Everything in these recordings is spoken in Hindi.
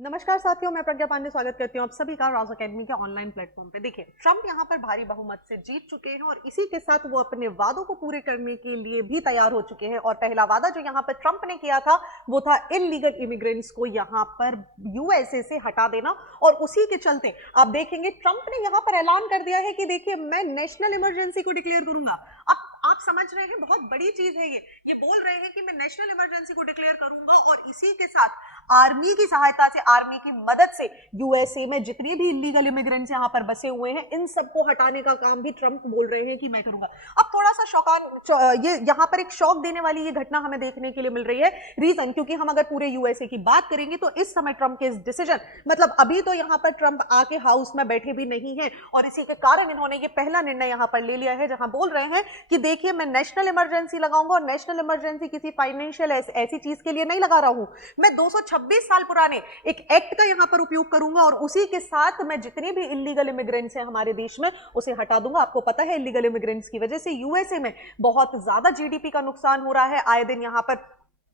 नमस्कार साथियों, मैं प्रज्ञा पांडे स्वागत करती हूँ आप सभी का राज अकेडमी के ऑनलाइन प्लेटफॉर्म पे। देखिए, ट्रंप यहाँ पर भारी बहुमत से जीत चुके हैं और इसी के साथ वो अपने वादों को पूरे करने के लिए भी तैयार हो चुके हैं। और पहला वादा जो यहाँ पर ट्रंप ने किया था वो था इलीगल इमिग्रेंट्स को यहाँ पर यूएसए से हटा देना। और उसी के चलते आप देखेंगे ट्रंप ने यहाँ पर ऐलान कर दिया है कि देखिए, मैं नेशनल इमरजेंसी को डिक्लेयर करूंगा। अब आप समझ रहे हैं, बहुत बड़ी चीज है ये बोल रहे हैं कि मैं नेशनल इमरजेंसी को डिक्लेयर करूंगा और इसी के साथ आर्मी की सहायता से, आर्मी की मदद से यूएसए में जितने भी इलीगल इमिग्रेंट्स यहां पर बसे हुए हैं इन सबको हटाने का काम भी ट्रंप बोल रहे हैं कि मैं करूंगा। अब थोड़ा सा ये यहां पर एक शॉक देने वाली ये घटना हमें देखने के लिए मिल रही है। रीजन, क्योंकि हम अगर पूरे यूएसए की बात करेंगे तो इस समय ट्रंप के इस डिसीजन, मतलब अभी तो यहां पर ट्रंप आके हाउस में बैठे भी नहीं है और इसी के कारण इन्होंने ये पहला निर्णय यहां पर ले लिया है जहां बोल रहे हैं कि देखिए, मैं नेशनल इमरजेंसी लगाऊंगा और नेशनल इमरजेंसी किसी फाइनेंशियल ऐसी चीज के लिए नहीं लगा रहा हूं। मैं 226 साल पुराने एक एक्ट का यहां पर उपयोग करूंगा और उसी के साथ मैं जितने भी इलीगल इमिग्रेंट्स हैं हमारे देश में उसे हटा दूंगा। आपको पता है, इलीगल इमिग्रेंट्स की वजह से यूएसए में बहुत ज्यादा जीडीपी का नुकसान हो रहा है। आए दिन यहां पर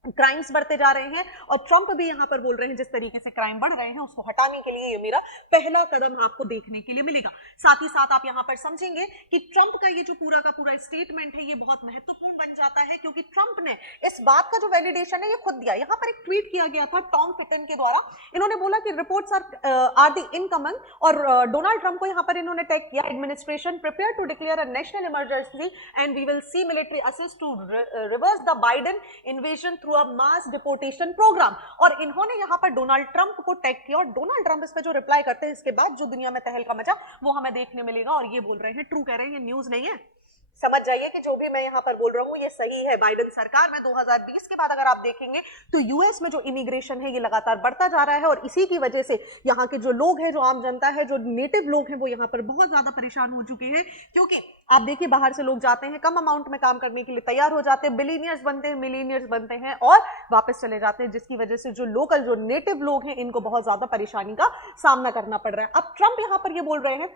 क्राइम्स बढ़ते जा रहे हैं और ट्रंप भी यहां पर बोल रहे हैं जिस तरीके से क्राइम बढ़ रहे हैं उसको हटाने के लिए ये मेरा पहला कदम आपको देखने के लिए मिलेगा। साथ ही साथ आप यहां पर समझेंगे कि ट्रंप का ये जो पूरा का पूरा स्टेटमेंट है ये बहुत महत्वपूर्ण बन जाता है, क्योंकि ट्रंप ने इस बात का जो वैलिडेशन है ये खुद दिया। यहां पर एक ट्वीट किया गया था टॉम फिटन के द्वारा। इन्होंने बोला कि रिपोर्ट्स आर द इनकमिंग और डोनाल्ड ट्रंप को यहां पर इन्होंने टैग किया, administration prepare to declare a national emergency and we will see military assist to reverse the Biden invasion through mass deportation programme. और इन्होंने यहां पर डोनाल्ड ट्रंप को टैग किया और डोनाल्ड ट्रंप इस पे जो रिप्लाई करते हैं इसके बाद जो दुनिया में तहलका मचा वो हमें देखने मिलेगा। और ये बोल रहे हैं, ट्रू कह रहे हैं, ये न्यूज नहीं है। समझ जाइए कि जो भी मैं यहां पर बोल रहा हूं ये सही है। बाइडेन सरकार में 2020 के बाद अगर आप देखेंगे तो यूएस में जो इमिग्रेशन है ये लगातार बढ़ता जा रहा है और इसी की वजह से यहां के जो लोग हैं, जो आम जनता है, जो नेटिव लोग हैं, वो यहां पर बहुत ज्यादा परेशान हो चुके हैं। क्योंकि आप देखिए, बाहर से लोग जाते हैं, कम अमाउंट में काम करने के लिए तैयार हो जाते हैं, बिलियनियर्स बनते हैं, मिलियनियर्स बनते हैं और वापस चले जाते हैं, जिसकी वजह से जो लोकल, जो नेटिव लोग हैं इनको बहुत ज्यादा परेशानी का सामना करना पड़ रहा है। अब ट्रंप यहां पर ये बोल रहे हैं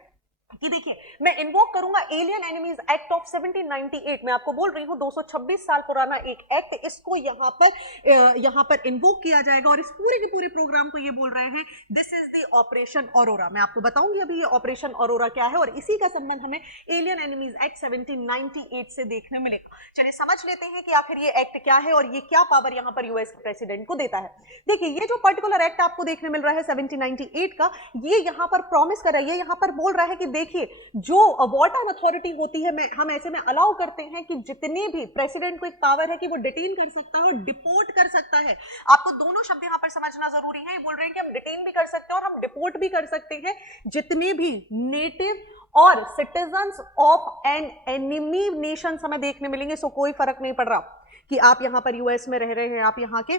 कि देखिए, मैं इन्वोक करूंगा एलियन एनिमीज एक्ट ऑफ 1798। मैं आपको बोल रही हूं 226 साल पुराना एक एक्ट, इसको यहां पर इन्वोक किया जाएगा और इस पूरे के पूरे प्रोग्राम को ये बोल रहे हैं this is the operation aurora. मैं आपको बताऊंगी अभी ये ऑपरेशन ऑरोरा क्या है और इसी का संबंध हमें एलियन एनिमीज एक्ट 1798 से देखने मिलेगा। चलिए समझ लेते हैं कि आखिर ये एक्ट क्या है और ये क्या पावर यहां पर यूएस के प्रेसिडेंट को देता है। देखिए, ये जो पर्टिकुलर एक्ट आपको देखने मिल रहा है 1798 का, ये यहां पर प्रॉमिस कर रहा है, ये यहां पर बोल रहा है कि देखिए, जो वार्टन अथॉरिटी होती है, हम ऐसे में अलाउ करते हैं कि जितने भी प्रेसिडेंट को एक पावर है कि वो डिटेन कर सकता है और डिपोर्ट कर सकता है। आपको दोनों शब्द यहां पर समझना जरूरी है। ये बोल रहे हैं कि हम डिटेन भी कर सकते हैं और हम डिपोर्ट भी कर सकते हैं जितने भी नेटिव और citizens of an enemy nation हमें देखने मिलेंगे। सो कोई फर्क नहीं पड़ रहा कि आप यहां पर यूएस में रह रहे हैं, आप यहां के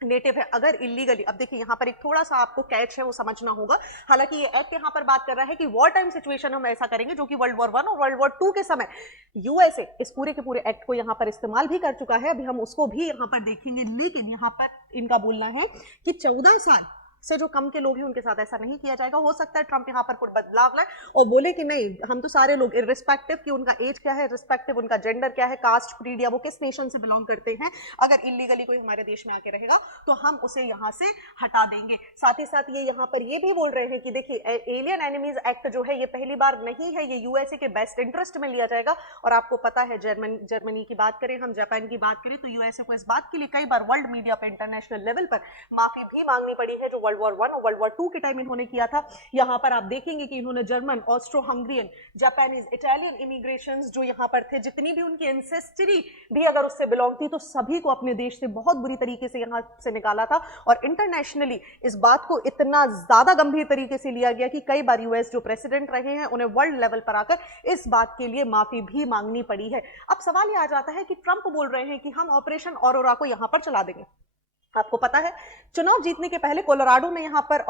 नेटिव है, अगर इलीगली। अब देखिए, यहां पर एक थोड़ा सा आपको कैच है वो समझना होगा। हालांकि ये एक्ट यहां पर बात कर रहा है कि वॉर टाइम सिचुएशन हम ऐसा करेंगे जो कि वर्ल्ड वॉर 1 और वर्ल्ड वॉर 2 के समय यूएसए इस पूरे के पूरे एक्ट को यहां पर इस्तेमाल भी कर चुका है। अभी हम उसको भी यहां पर देखेंगे, लेकिन यहां पर इनका बोलना है कि 14 साल से जो कम के लोग हैं उनके साथ ऐसा नहीं किया जाएगा। हो सकता है ट्रंप यहां पर कुछ बदलाव लाए और बोले कि नहीं, हम तो सारे लोग इररिस्पेक्टिव कि उनका एज क्या है, रिस्पेक्टिव उनका जेंडर क्या है, कास्ट, क्रीड या वो किस नेशन से बिलोंग करते हैं, अगर इलीगली कोई हमारे देश में आके रहेगा तो हम उसे यहां से हटा देंगे। साथ ही साथ ये यहां पर ये भी बोल रहे हैं कि देखिए, एलियन एनिमीज एक्ट जो है ये पहली बार नहीं है, ये यूएसए के बेस्ट इंटरेस्ट में लिया जाएगा। और आपको पता है, जर्मनी की बात करें, हम जापान की बात करें, तो यूएसए को इस बात के लिए कई बार वर्ल्ड मीडिया पर, इंटरनेशनल लेवल पर माफी भी मांगनी पड़ी है जो वर्ल्ड वॉर 1 और वर्ल्ड वॉर 2 के टाइम इन्होंने किया था। यहां पर आप देखेंगे कि इन्होंने German, Austro Hungarian, Japanese, Italian immigrations जो यहां पर थे, जितनी भी उनकी एंसेस्ट्री भी अगर उससे बिलोंग थी, तो सभी को अपने देश से बहुत बुरी तरीके से यहां से निकाला था। और इंटरनेशनली इस बात को इतना ज्यादा गंभीर तरीके से लिया गया कि कई बार यूएस जो प्रेसिडेंट रहे हैं उन्हें वर्ल्ड लेवल पर आकर इस बात के लिए माफी भी मांगनी पड़ी है। अब सवाल यह आ जाता है कि ट्रंप बोल रहे हैं कि हम ऑपरेशन ऑरोरा को यहां पर चला देंगे। आपको पता है, चुनाव जीतने के पहले कोलोराडो में यहां पर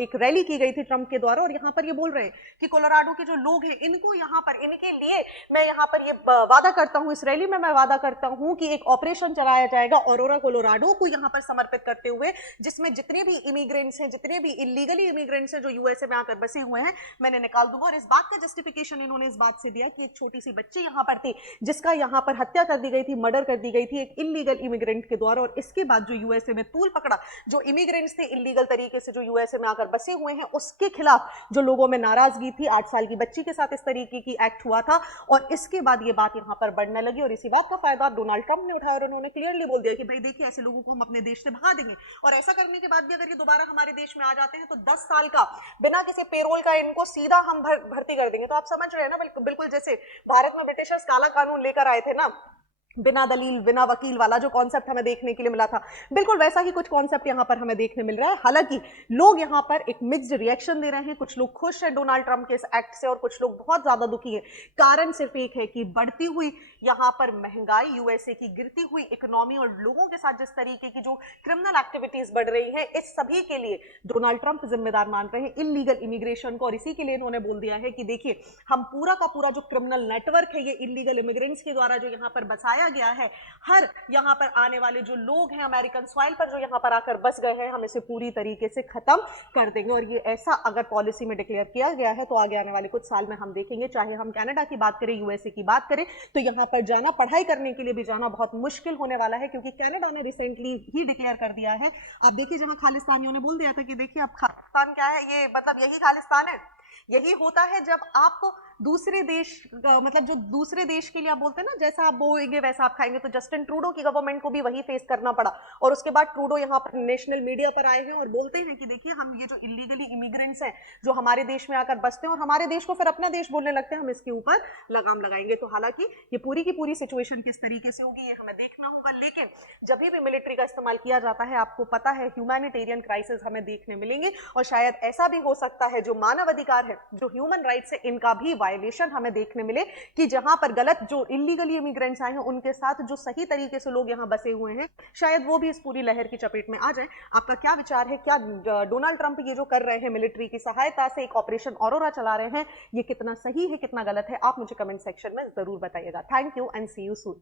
एक रैली की गई थी ट्रंप के द्वारा और यहां पर ये बोल रहे हैं कि कोलोराडो के जो लोग हैं इनको यहां पर, इनके लिए मैं यहां पर ये वादा करता हूं, इस रैली में मैं वादा करता हूं कि एक ऑपरेशन चलाया जाएगा ऑरोरा कोलोराडो को यहां पर समर्पित करते हुए, जिसमें जितने भी इमिग्रेंट्स हैं, जितने भी इलीगली इमिग्रेंट्स हैं जो यूएसए में आकर बसे हुए हैं, मैंने निकाल दूंगा। और इस बात का जस्टिफिकेशन इन्होंने इस बात से दिया कि एक छोटी सी बच्ची यहां पर थी जिसका यहां पर हत्या कर दी गई थी, मर्डर कर दी गई थी एक इलीगल इमिग्रेंट के द्वारा, और इसके बाद जो यूएस यूएसए में तूल पकड़ा, जो इमिग्रेंट्स थे इलीगल तरीके से जो यूएसए में आकर बसे हुए हैं, उसके खिलाफ जो लोगों में नाराजगी थी, 8 साल की बच्ची के साथ इस तरीके की एक्ट हुआ था और इसके बाद ये बात यहां पर बढ़ने लगी और इसी बात का फायदा डोनाल्ड ट्रंप ने उठाया और उन्होंने क्लियरली बोल दिया कि भाई देखिए ऐसे लोगों को हम अपने देश से भगा देंगे और ऐसा करने के बाद भी अगर ये दोबारा हमारे देश में आ जाते हैं तो 10 साल का बिना किसी पेरोल का इनको सीधा हम भर्ती कर देंगे। तो आप समझ रहे हैं ना, बिल्कुल जैसे भारत में ब्रिटिशर्स काला कानून लेकर आए थे ना, बिना दलील बिना वकील वाला जो कॉन्सेप्ट हमें देखने के लिए मिला था, बिल्कुल वैसा ही कुछ कॉन्सेप्ट यहां पर हमें देखने मिल रहा है। हालांकि लोग यहां पर एक मिक्स्ड रिएक्शन दे रहे हैं, कुछ लोग खुश हैं डोनाल्ड ट्रंप के इस एक्ट से और कुछ लोग बहुत ज्यादा दुखी हैं। कारण सिर्फ एक है कि बढ़ती हुई यहां पर महंगाई, यूएसए की गिरती हुई इकोनॉमी और लोगों के साथ जिस तरीके की जो क्रिमिनल एक्टिविटीज बढ़ रही है, इस सभी के लिए डोनाल्ड ट्रंप जिम्मेदार मान रहे हैं इलीगल इमिग्रेशन को। और इसी के लिए इन्होंने बोल दिया है कि देखिए हम पूरा का पूरा जो क्रिमिनल नेटवर्क है ये इलीगल इमिग्रेंट्स के द्वारा जो यहां पर बसाया गया है, हर यहां पर आने वाले जो लोग हैं अमेरिकन सॉइल पर जो यहां पर आकर बस गए हैं, हम इसे पूरी तरीके से खत्म कर देंगे। और ये ऐसा अगर पॉलिसी में डिक्लेयर किया गया है तो आगे आने वाले कुछ साल में हम देखेंगे, चाहे हम कनाडा की बात करें, यूएसए की बात करें, तो यहां पर जाना, पढ़ाई करने के लिए भी जाना बहुत मुश्किल होने वाला है, क्योंकि कनाडा ने रिसेंटली ही डिक्लेयर कर दिया है। आप देखिए जहां खालिस्तानियों ने बोल दिया था कि देखिए अब खालिस्तान क्या है, ये मतलब यही खालिस्तान है। यही होता है जब आप दूसरे देश, मतलब जो दूसरे देश के लिए आप बोलते हैं ना, जैसा आप बोएंगे वैसा आप खाएंगे। तो जस्टिन ट्रूडो की गवर्नमेंट को भी वही फेस करना पड़ा और उसके बाद ट्रूडो यहाँ पर नेशनल मीडिया पर आए हैं और बोलते हैं कि देखिए हम ये जो इलीगली इमिग्रेंट्स हैं जो हमारे देश में आकर बसते हैं और हमारे देश को फिर अपना देश बोलने लगते हैं, हम इसके ऊपर लगाम लगाएंगे। तो हालांकि ये पूरी की पूरी सिचुएशन किस तरीके से होगी ये हमें देखना होगा, लेकिन जब भी मिलिट्री का इस्तेमाल किया जाता है, आपको पता है ह्यूमैनिटेरियन क्राइसिस हमें देखने मिलेंगे और शायद ऐसा भी हो सकता है जो मानव अधिकार है, जो ह्यूमन राइट्स है, इनका भी वायलेशन हमें देखने मिले कि जहां पर गलत जो इलीगली इमिग्रेंट्स आए हैं उनके साथ जो सही तरीके से लोग यहां बसे हुए हैं, शायद वो भी इस पूरी लहर की चपेट में आ जाए। आपका क्या विचार है? क्या डोनाल्ड ट्रंप ये जो कर रहे हैं मिलिट्री की सहायता से एक ऑपरेशन ऑरोरा चला रहे हैं, ये कितना सही है कितना गलत है, आप मुझे कमेंट सेक्शन में जरूर बताइएगा। Thank you and see you soon.